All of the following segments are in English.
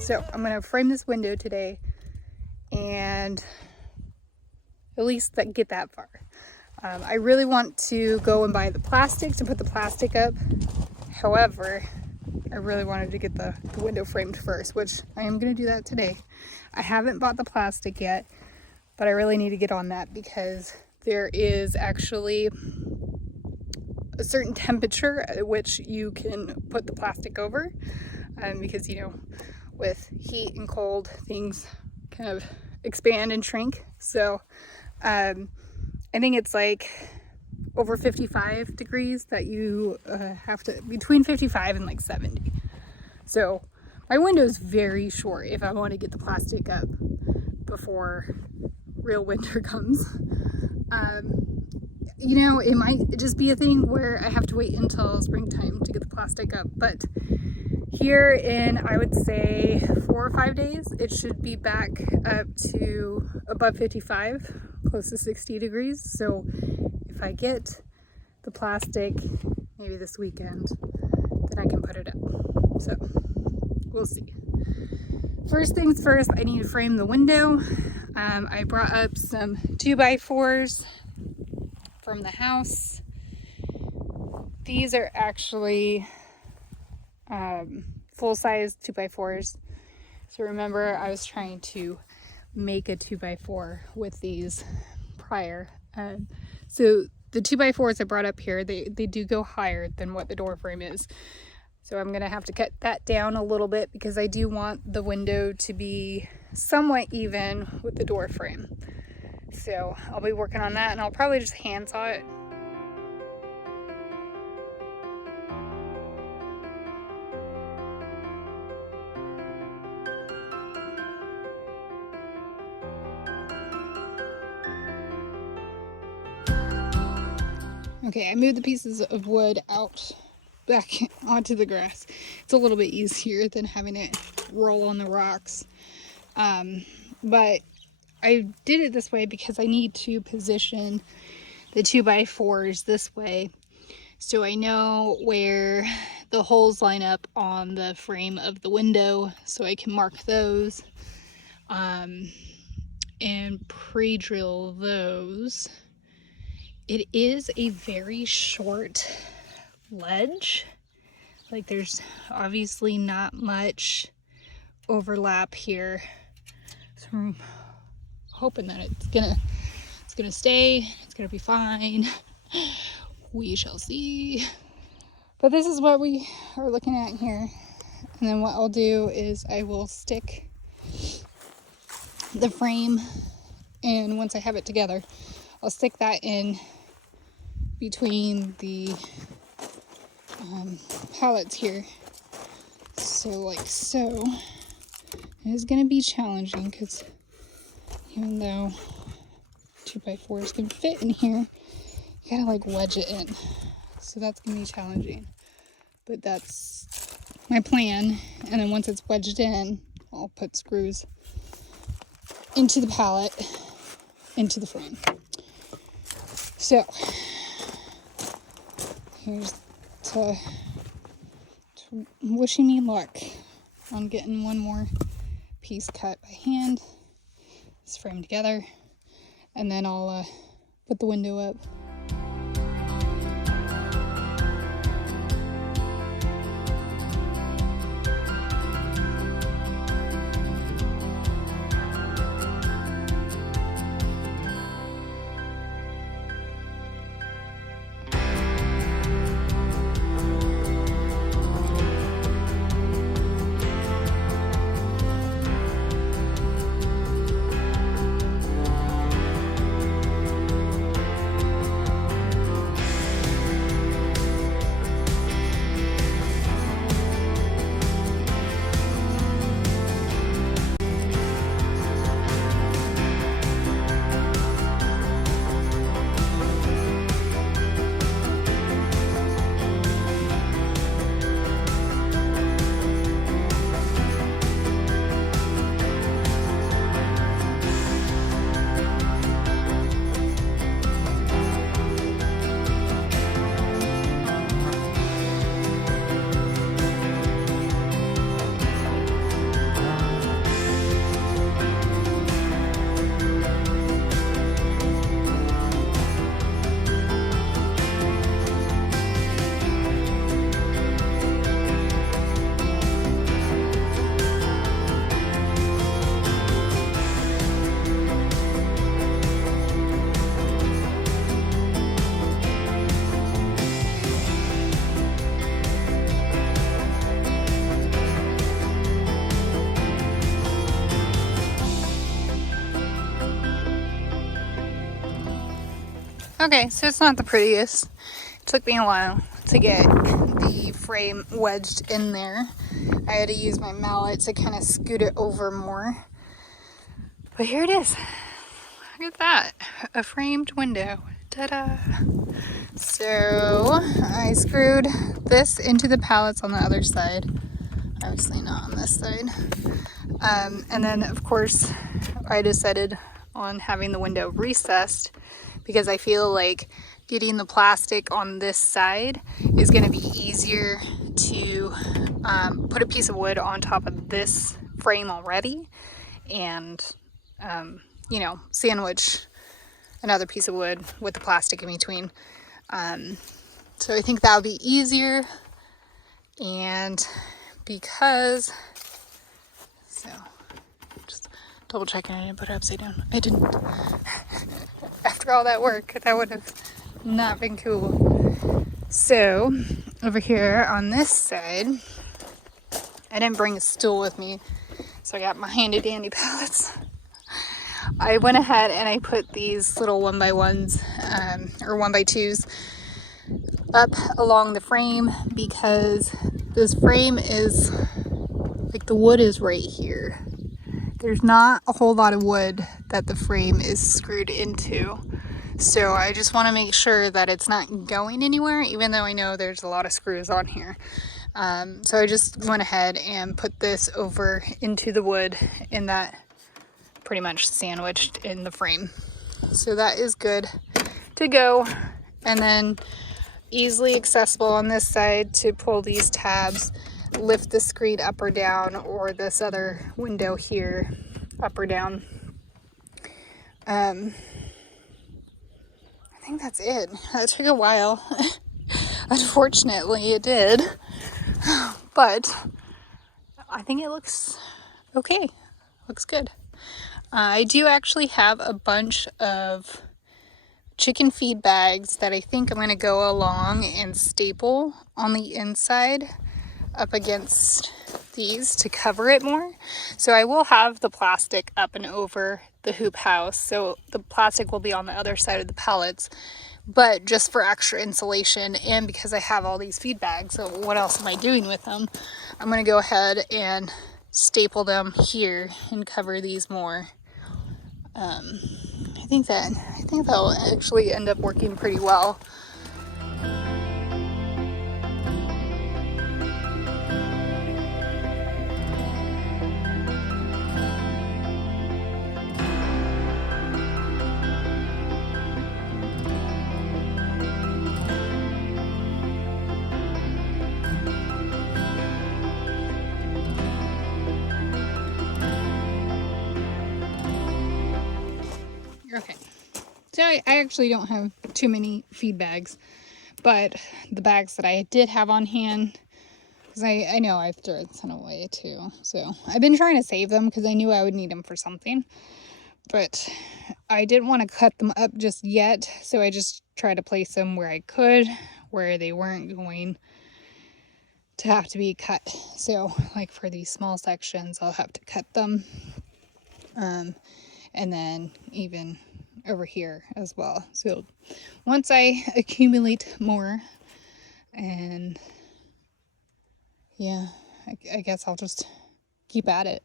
So I'm gonna frame this window today and at least get that far. I really want to go and buy the plastic to put the plastic up. However, I really wanted to get the window framed first, which I am gonna do that today. I haven't bought the plastic yet, but I really need to get on that because there is actually a certain temperature at which you can put the plastic over, because you know, with heat and cold, things kind of expand and shrink. So I think it's like over 55 degrees that you have to, between 55 and like 70. So my window is very short if I want to get the plastic up before real winter comes. You know, it might just be a thing where I have to wait until springtime to get the plastic up, but here in, I would say, 4 or 5 days, it should be back up to above 55, close to 60 degrees. So if I get the plastic maybe this weekend, then I can put it up. So we'll see. First things first, I need to frame the window. I brought up some 2x4s from the house. These are actually full-size 2x4s. So remember, I was trying to make a 2x4 with these prior. So the 2x4s I brought up here, they do go higher than what the door frame is. So I'm gonna have to cut that down a little bit because I do want the window to be somewhat even with the door frame. So I'll be working on that, and I'll probably just hand saw it. Okay, I moved the pieces of wood out back onto the grass. It's a little bit easier than having it roll on the rocks. But I did it this way because I need to position the 2x4s this way so I know where the holes line up on the frame of the window, so I can mark those and pre-drill those. It is a very short ledge. Like, there's obviously not much overlap here. So I'm hoping that it's gonna stay, it's gonna be fine. We shall see. But this is what we are looking at here. And then what I'll do is I will stick the frame, and once I have it together, I'll stick that in between the pallets here. So like so. It is going to be challenging because even though 2x4s can fit in here, you gotta like wedge it in. So that's going to be challenging. But that's my plan. And then once it's wedged in, I'll put screws into the pallet, into the frame. So here's to wishing me luck on getting one more piece cut by hand. It's framed together, and then I'll put the window up. Okay, so it's not the prettiest. It took me a while to get the frame wedged in there. I had to use my mallet to kind of scoot it over more. But here it is. Look at that. A framed window. Ta-da! So I screwed this into the pallets on the other side. Obviously not on this side. And then of course I decided on having the window recessed because I feel like getting the plastic on this side is going to be easier to put a piece of wood on top of this frame already and you know, sandwich another piece of wood with the plastic in between. So I think that would be easier, and because, so just double checking I didn't put it upside down. I didn't. After all that work, that would have not been cool. So over here on this side, I didn't bring a stool with me, so I got my handy dandy pallets. I went ahead and I put these little 1x1s or 1x2s up along the frame because this frame is like, the wood is right here. There's not a whole lot of wood that the frame is screwed into. So I just want to make sure that it's not going anywhere, even though I know there's a lot of screws on here. So I just went ahead and put this over into the wood, and that pretty much sandwiched in the frame. So that is good to go. And then easily accessible on this side to pull these tabs, lift the screen up or down, or this other window here up or down. I think that's it. That took a while. Unfortunately, it did. But I think it looks okay. Looks good. I do actually have a bunch of chicken feed bags that I think I'm going to go along and staple on the inside up against these to cover it more. So I will have the plastic up and over the hoop house, so the plastic will be on the other side of the pallets, but just for extra insulation, and because I have all these feed bags, so what else am I doing with them? I'm going to go ahead and staple them here and cover these more. I think that'll actually end up working pretty well. Okay, so I actually don't have too many feed bags, but the bags that I did have on hand, because I know I've thrown some away too, so I've been trying to save them because I knew I would need them for something, but I didn't want to cut them up just yet, so I just tried to place them where I could, where they weren't going to have to be cut. So like for these small sections, I'll have to cut them, and then even over here as well. So once I accumulate more, and yeah, I guess I'll just keep at it,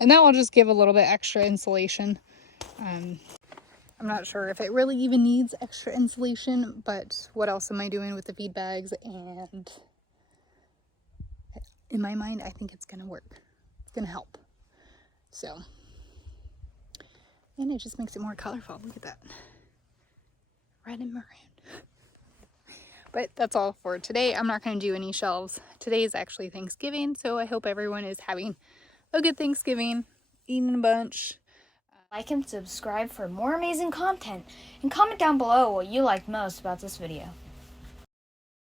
and that will just give a little bit extra insulation. I'm not sure if it really even needs extra insulation, but what else am I doing with the feed bags? And in my mind, I think it's gonna work. It's gonna help. So, and it just makes it more colorful. Look at that. Red and maroon. But that's all for today. I'm not going to do any shelves. Today is actually Thanksgiving, so I hope everyone is having a good Thanksgiving, eating a bunch. Like and subscribe for more amazing content, and comment down below what you liked most about this video.